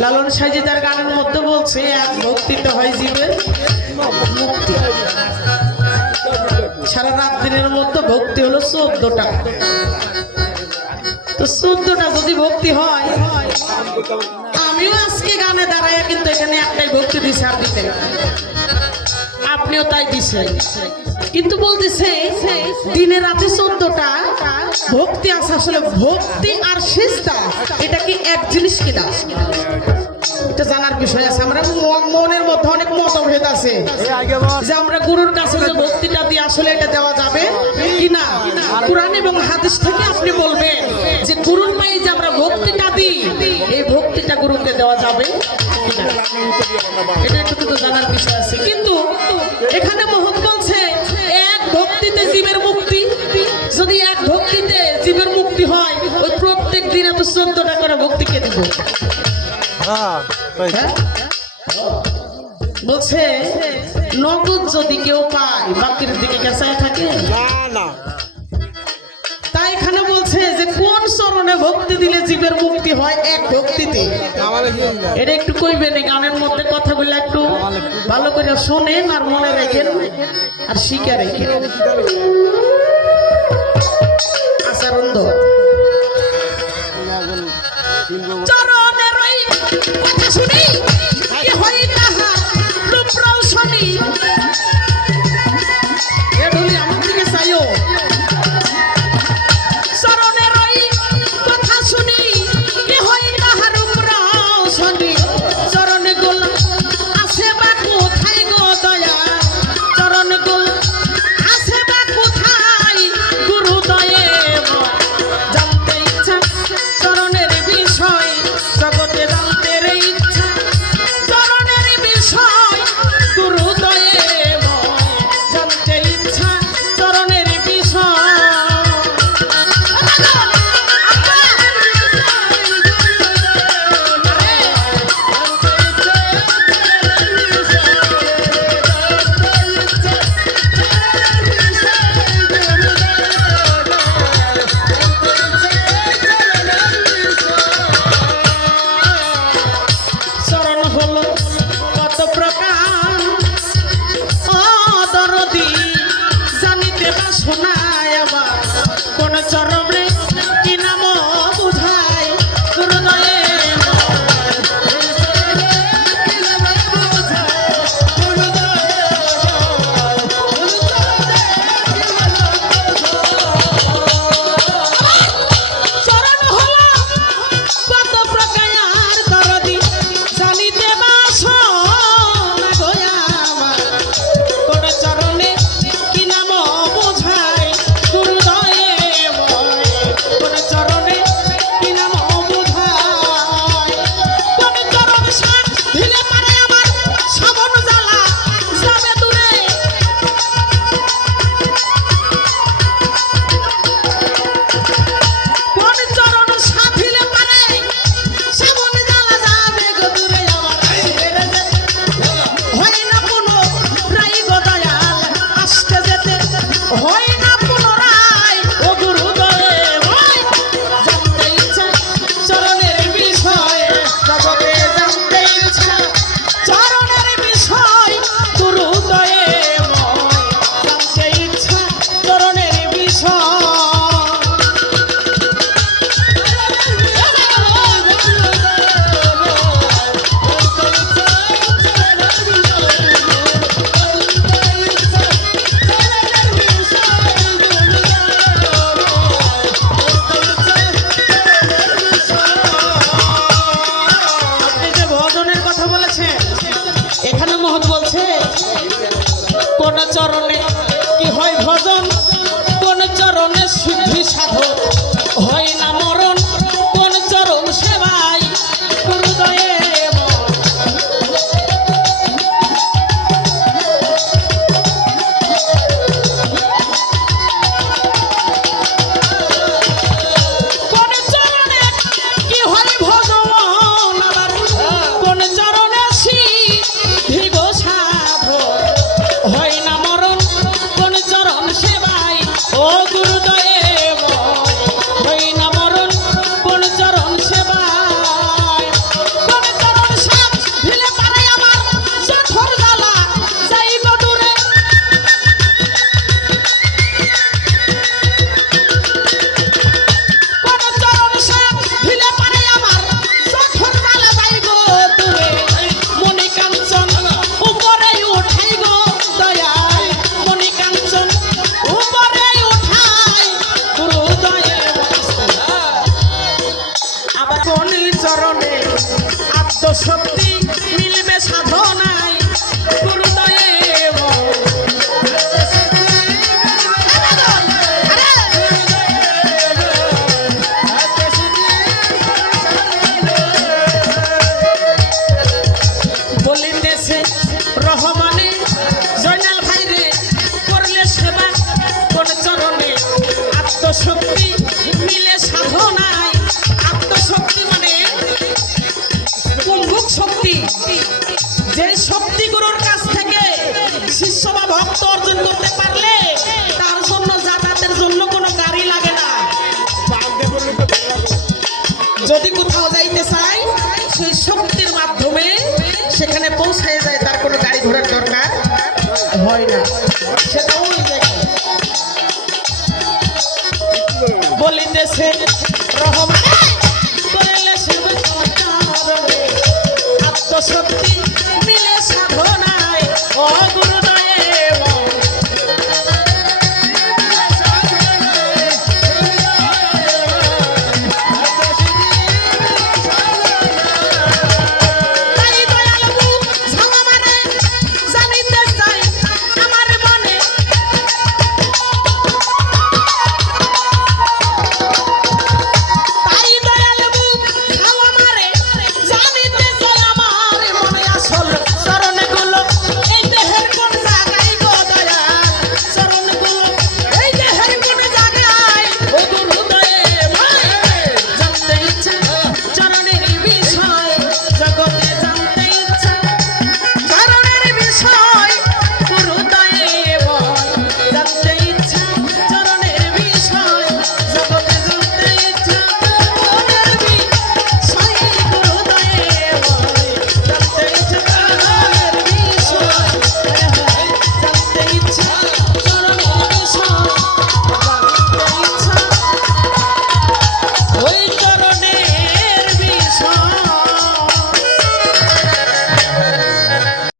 লালন সাইজি তার গানের মধ্যে বলছে এক ভক্তিতে হয় জীবের মুক্তি। সারা রাত দিনের মধ্যে ভক্তি হলো 14টা। তো 14টা যদি ভক্তি হয়, আমিও আজকে গানে দাঁড়ায় কিন্তু এখানে একটাই ভক্তি দিছে আর দিতে, আপনিও তাই দিছেন। কিন্তু বলতেছে দিনে রাতে 14টা ভক্তি আছে। আসলে ভক্তি আর সিজদা এটা কি এক জিনিস কিনা এটা জানার বিষয় আছে। আমরা মনের মধ্যে অনেক মতভেদ আছে যে আমরা গুরুর কাছে যে ভক্তিটা দিই আসলে এটা দেওয়া যাবে কিনা। কুরআন এবং হাদিস থেকে আপনি বলবেন যে গুরুর পায়ে যে আমরা ভক্তিটা দিই এই ভক্তিটা গুরুকে দেওয়া যাবে কিনা, এটা একটু কিন্তু জানার বিষয় আছে। কিন্তু এখানে মহৎ বলছে এক ভক্তিতে জীবের মুক্তি। যদি এক ভক্তিতে জীবের মুক্তি হয়, ওই প্রত্যেক দিন এত 14টা করে ভক্তিকে দিব। বলছে নগদ যদি কেউ পায় বাকির দিকে কেঁচায় থাকে না। তাই এখানে বলছে যে কোন চরণে ভক্তি দিলে জীবের মুক্তি হয় এক ভক্তিতে, এটা একটু কইবেন। গানের মধ্যে কথাগুলো একটু ভালো করে শোনেন আর মনে রাখেন আর শিখে রাখেন। আচারন্দ চরণের ওই কথা শুনি কি হয় তাহার রূপ রৌশনী। এ ঢুলি আমার দিকে চাইও। চরণের ওই কথা শুনি কি হয় তাহার রূপ রৌশনী। চরণে গোল আছে বা কোথায় গো দয়া, চরণে গোল আছে বা কোথায় গুরু দয়ে জানতে ইচ্ছা চরণের বিষয় জগতে জানতে ইচ্ছা চরণের বিষয় গুরু দয়ে জানতে ইচ্ছা চরণের বিষয়। চরণ হলো কত প্রকার দরদি জানিতে বা শোনায় আবার কোন চরণে কি নাম বুঝায় গুরুদয়ে চরণ হলো কত প্রকার দরদি জানিতে বা শোনা গয়া আমার কোন চরণে কি নাম বোঝায় গুরুদয়ে কোন চরণে কি নাম বোঝায়। কোন চরণ সাথ দিলে পারে আমার শ্রাবণ জ্বালা যাবে দূরে। কোন চরণ সাথিলে পারে শ্রাবণ জ্বালা যাবে গো দূরে। আমার হয় না কোনো রাই গো দয়াল আসতে যেতে হয় না পুনরায় ও গুরুদয়ে জানতে ইচ্ছা চরণের বিষয় জগতে জানতে ইচ্ছা চরণের বিষয় গুরুদয়ে জানতে ইচ্ছা চরণের বিষয়। আপনি যে ভজনের কথা বলেছেন এখানে মহৎ বলছে কোন চরণে কি হয় ভজন, কোন চরণে সিদ্ধি সাধন হয় না মরণ, কোন চরণ সেবায় গুরুদয়ে কোন চরণে কি হয় ভজন আবার কোন চরণে সিদ্ধি গো সাধন হয় না মরণ, কোন চরণ সেবায় ও গুরুদয়ে হয় না, সেটা ওই দেখো বলিতেছে রহমান করিলে সে আত্মশক্তি